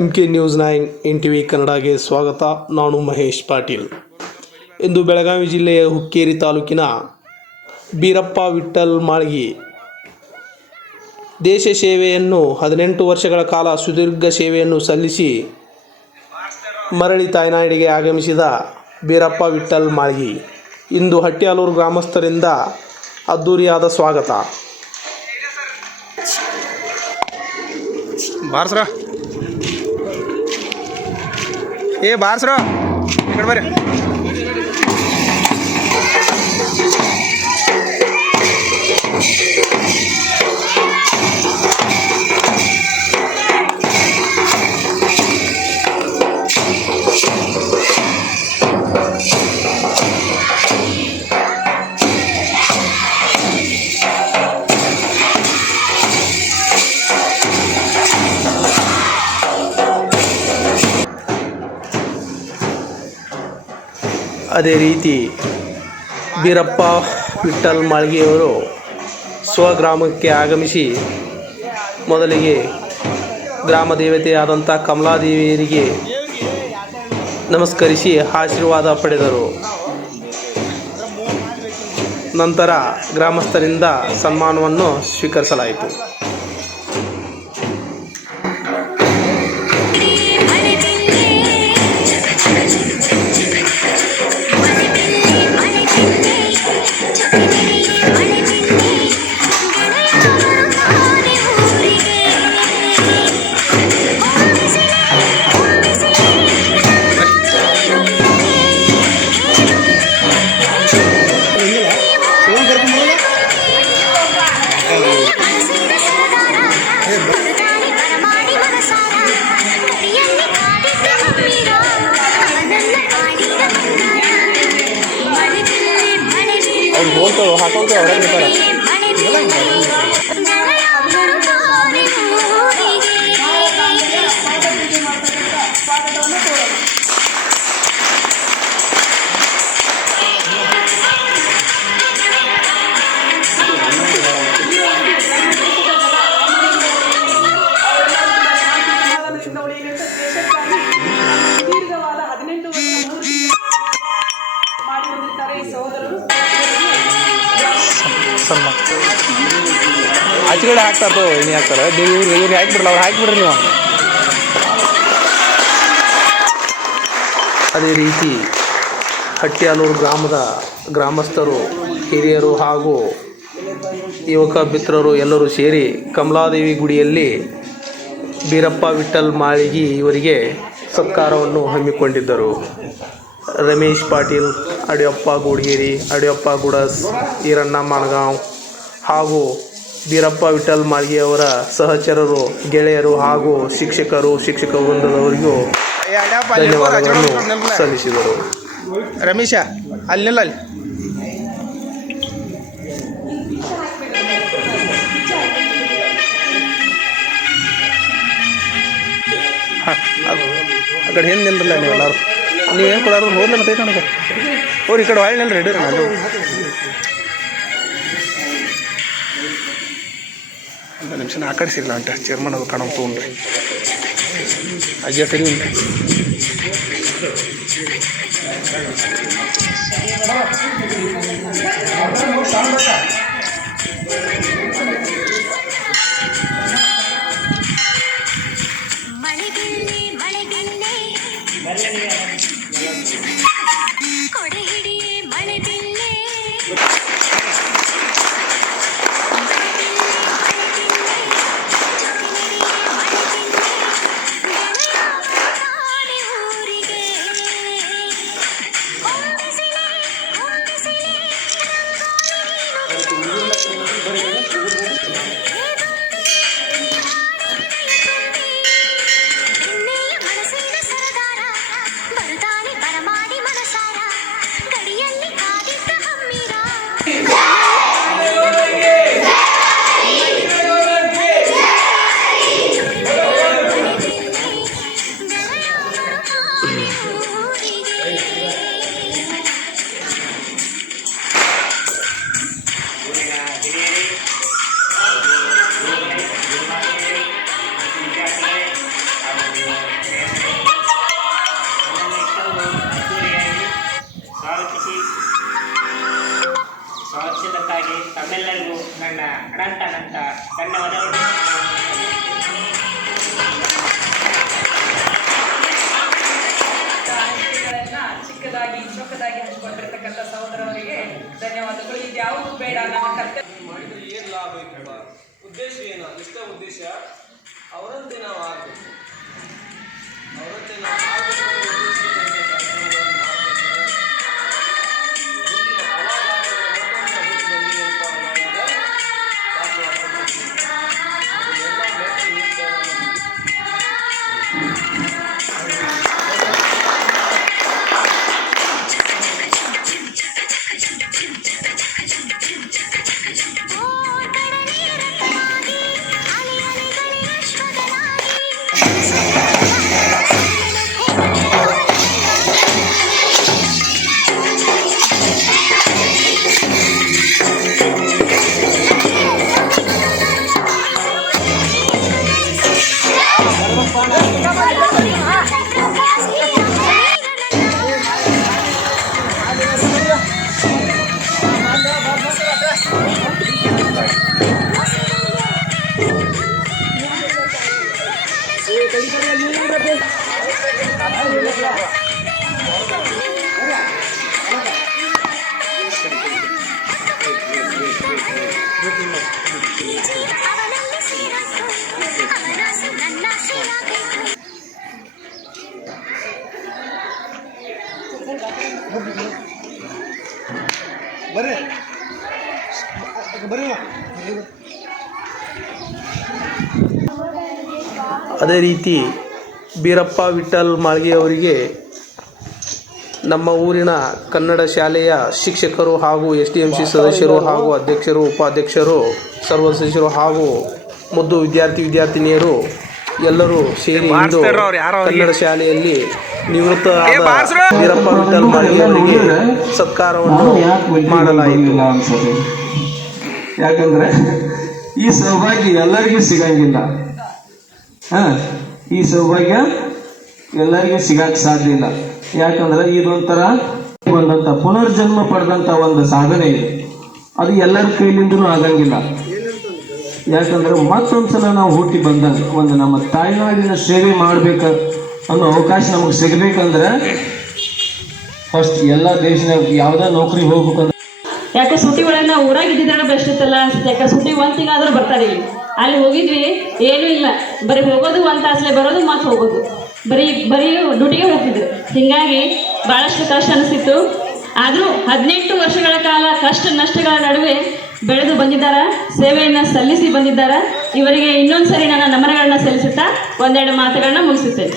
MK news 9 NTV ಕನ್ನಡಗೆ ಸ್ವಾಗತ. ನಾನು ಮಹೇಶ್ ಪಾಟೀಲ್. ಇಂದು ಬೆಳಗಾವಿ ಜಿಲ್ಲೆಯ ಹುಕ್ಕೇರಿ ತಾಲೂಕಿನ ಬೀರಪ್ಪ ವಿಠ್ಠಲ್ ಮಾಳ್ಗಿ ದೇಶ ಸೇವೆಯನ್ನು 18 ವರ್ಷಗಳ ಕಾಲ ಸುದೀರ್ಘ ಸೇವೆಯನ್ನು ಸಲ್ಲಿಸಿ ಮರಳಿ ತಾಯ್ನಾಡಿಗೆ ಆಗಮಿಸಿದ ಬೀರಪ್ಪ ವಿಠ್ಠಲ್ ಮಾಳ್ಗಿ ಇಂದು ಹಟ್ಟಿಯಾಲೂರು ಗ್ರಾಮಸ್ಥರಿಂದ ಅದ್ದೂರಿಯಾದ ಸ್ವಾಗತ. ಬಾರ್ಸ್ರ ಬಾರ್ಸ್ರ ಈ ಕಡೆ ಬರ್ರಿ. ಅದೇ ರೀತಿ ಬೀರಪ್ಪ ವಿಠ್ಠಲ್ ಮಾಳ್ಗಿಯವರು ಸ್ವಗ್ರಾಮಕ್ಕೆ ಆಗಮಿಸಿ ಮೊದಲಿಗೆ ಗ್ರಾಮ ದೇವತೆಯಾದಂಥ ಕಮಲಾದೇವಿಯರಿಗೆ ನಮಸ್ಕರಿಸಿ ಆಶೀರ್ವಾದ ಪಡೆದರು. ನಂತರ ಗ್ರಾಮಸ್ಥರಿಂದ ಸನ್ಮಾನವನ್ನು ಸ್ವೀಕರಿಸಲಾಯಿತು. ಹಾಕೊಂಡು ಹೊರಗೆ ಬರ್ತಾರೆ. ಆಚೆ ಕಡೆ ಹಾಕ್ತಾರೋ ಏನೇ ಹಾಕ್ತಾರೆ ಇವ್ರಿಗೆ ಹಾಕಿಬಿಡ್ರಲ್ಲ, ಅವ್ರು ಹಾಕಿಬಿಡ್ರಿ ನೀವು. ಅದೇ ರೀತಿ ಹಟ್ಟಿಯಾಲೂರು ಗ್ರಾಮದ ಗ್ರಾಮಸ್ಥರು, ಹಿರಿಯರು ಹಾಗೂ ಯುವಕ ಮಿತ್ರರು ಎಲ್ಲರೂ ಸೇರಿ ಕಮಲಾದೇವಿ ಗುಡಿಯಲ್ಲಿ ಬೀರಪ್ಪ ವಿಠ್ಠಲ್ ಮಾಳ್ಗಿ ಇವರಿಗೆ ಸತ್ಕಾರವನ್ನು ಹಮ್ಮಿಕೊಂಡಿದ್ದರು. ರಮೇಶ್ ಪಾಟೀಲ್, ಅಡಿಯಪ್ಪ ಗೂಡ್ಗೇರಿ, ಅಡಿಯಪ್ಪ ಗುಡಸ್, ಈರಣ್ಣ ಮಾಣಗಾಂವ್ ಹಾಗೂ ಬೀರಪ್ಪ ವಿಠ್ಠಲ್ ಮಾಳ್ಗಿಯವರ ಸಹಚರರು, ಗೆಳೆಯರು ಹಾಗೂ ಶಿಕ್ಷಕ ವೃಂದದವರಿಗೂ ಧನ್ಯವಾದಗಳನ್ನು ಸಲ್ಲಿಸಿದರು. ರಮೇಶ ಅಲ್ಲಿಲ್ಲ ಅಲ್ಲಿ ಆ ಕಡೆ ಏನು ನಿಲ್ರಲ್ಲ ನೀವೆಲ್ಲರೂ. ನೀವೇನು ಕೊಡೋರು ಹೋದ್ಲ ಮತ್ತೆ ನನಗೆ ಅವ್ರು ಈ ಕಡೆ ಹೊಳ್ಳಿ ನಿಲ್ರಿ ರೆಡಿ ನಾನು ಒಂದು ನಿಮಿಷ ಆ ಕಡೆ ಸಿಗಲ್ಲ ಅಂತ ಚೇರ್ಮನ್ ಅದು ಕಾಣೋ ತೊಗೊಂಡ್ರಿ ಅಜ್ಜ ಸರಿ ಉಂಟು. ಅನಂತ ಧನ್ಯವಾದಗಳು. ಚಿಕ್ಕದಾಗಿ ಚೊಕ್ಕದಾಗಿ ಹಂಚಿಕೊಂಡಿರ್ತಕ್ಕಂಥ ಸಹೋದರವರಿಗೆ ಧನ್ಯವಾದಗಳು. ಇದು ಯಾವುದು ಬೇಡ, ನನ್ನ ಕರ್ತವ್ಯ ಮಾಡಿದ್ರೆ ಏನು ಲಾಭ ಐತಪ್ಪ? ಉದ್ದೇಶ ಏನು? ಇಷ್ಟ ಉದ್ದೇಶ ಅವರಂತೆ ನಾವು ಆಗಬೇಕು, ಅವರಂತೆ ನಾವು ಆಗಬೇಕು ಅನ್ನೋ ಉದ್ದೇಶದಿಂದ ಕಾರ್ಯಕ್ರಮಗಳನ್ನು ಮಾಡ್ತಿರ್ತಾರೆ. ಮುಂದಿನ ಅವಾಗ ಬಿಟ್ಟು ಬಂದಿ ಅಂತ ಅನ್ನೋದಾಗ ಅದನ್ನೆಲ್ಲ ಮೆಟ್ಟಿ ನಿಂತು ಅದೇ ರೀತಿ ಬೀರಪ್ಪ ವಿಠಲ್ ಮಾಳ್ಗೆ ಅವರಿಗೆ ನಮ್ಮ ಊರಿನ ಕನ್ನಡ ಶಾಲೆಯ ಶಿಕ್ಷಕರು ಹಾಗೂ SDMC ಸದಸ್ಯರು ಹಾಗೂ ಅಧ್ಯಕ್ಷರು, ಉಪಾಧ್ಯಕ್ಷರು, ಸರ್ವ ಸದಸ್ಯರು ಹಾಗೂ ಮುದ್ದು ವಿದ್ಯಾರ್ಥಿನಿಯರು ಎಲ್ಲರೂ ಸೇರಿ ಇಂದು ಕನ್ನಡ ಶಾಲೆಯಲ್ಲಿ ನಿವೃತ್ತ ಬೀರಪ್ಪ ವಿಠಲ್ ಮಾಳ್ಗೆ ಅವರಿಗೆ ಸತ್ಕಾರವನ್ನು ಮಾಡಲಾಯಿತು. ಯಾಕಂದ್ರೆ ಈ ಸೌಭಾಗ್ಯ ಎಲ್ಲರಿಗೂ ಸಿಗಂಗಿಲ್ಲ. ಈ ಸೌಭಾಗ್ಯ ಎಲ್ಲರಿಗೂ ಸಿಗಕ್ ಸಾಧ್ಯ ಇಲ್ಲ. ಯಾಕಂದ್ರೆ ಇದೊಂಥರ ಬಂದಂತ ಪುನರ್ಜನ್ಮ ಪಡೆದಂತ ಒಂದು ಸಾಧನೆ ಇದೆ. ಅದು ಎಲ್ಲರ ಕೈಲಿಂದನೂ ಆಗಂಗಿಲ್ಲ. ಯಾಕಂದ್ರೆ ಮತ್ತೊಂದ್ಸಲ ನಾವು ಹುಟ್ಟಿ ಬಂದಂಗ ಒಂದು ನಮ್ಮ ತಾಯ್ನಾಡಿನ ಸೇವೆ ಮಾಡ್ಬೇಕ ಅನ್ನೋ ಅವಕಾಶ ನಮಗೆ ಸಿಗ್ಬೇಕಂದ್ರೆ ಫಸ್ಟ್ ಎಲ್ಲ ದೇಶನಾಗ ಯಾವ್ದಾ ನೌಕರಿ ಹೋಗ್ಬೇಕಂದ್ರೆ ಯಾಕೆ ಸುಟಿ ಒಳಗೆ ನಾವು ಊರಾಗ ಇದ್ದಿದ್ರೆ ಬೆಸ್ಟ್ ಇತ್ತಲ್ಲ ಅನ್ಸುತ್ತೆ. ಯಾಕೆ ಸುಟಿ ಒಂದು ತಿಂಗಳಾದ್ರೂ ಬರ್ತಾರೆ ಇಲ್ಲಿ. ಅಲ್ಲಿ ಹೋಗಿದ್ವಿ, ಏನೂ ಇಲ್ಲ, ಬರೀ ಹೋಗೋದು ಒಂದು ತಾಸಲೆ ಬರೋದು ಮತ್ತೆ ಹೋಗೋದು, ಬರೀ ಡ್ಯೂಟಿಗೆ ಹೋಗ್ತಿದ್ರು. ಹೀಗಾಗಿ ಭಾಳಷ್ಟು ಕಷ್ಟ ಅನಿಸ್ತಿತ್ತು. ಆದರೂ 18 ವರ್ಷಗಳ ಕಾಲ ಕಷ್ಟ ನಷ್ಟಗಳ ನಡುವೆ ಬೆಳೆದು ಬಂದಿದ್ದಾರೆ, ಸೇವೆಯನ್ನು ಸಲ್ಲಿಸಿ ಬಂದಿದ್ದಾರೆ. ಇವರಿಗೆ ಇನ್ನೊಂದು ಸರಿ ನನ್ನ ನಮನಗಳನ್ನ ಸಲ್ಲಿಸುತ್ತಾ ಒಂದೆರಡು ಮಾತುಗಳನ್ನ ಮುಗಿಸುತ್ತೇನೆ.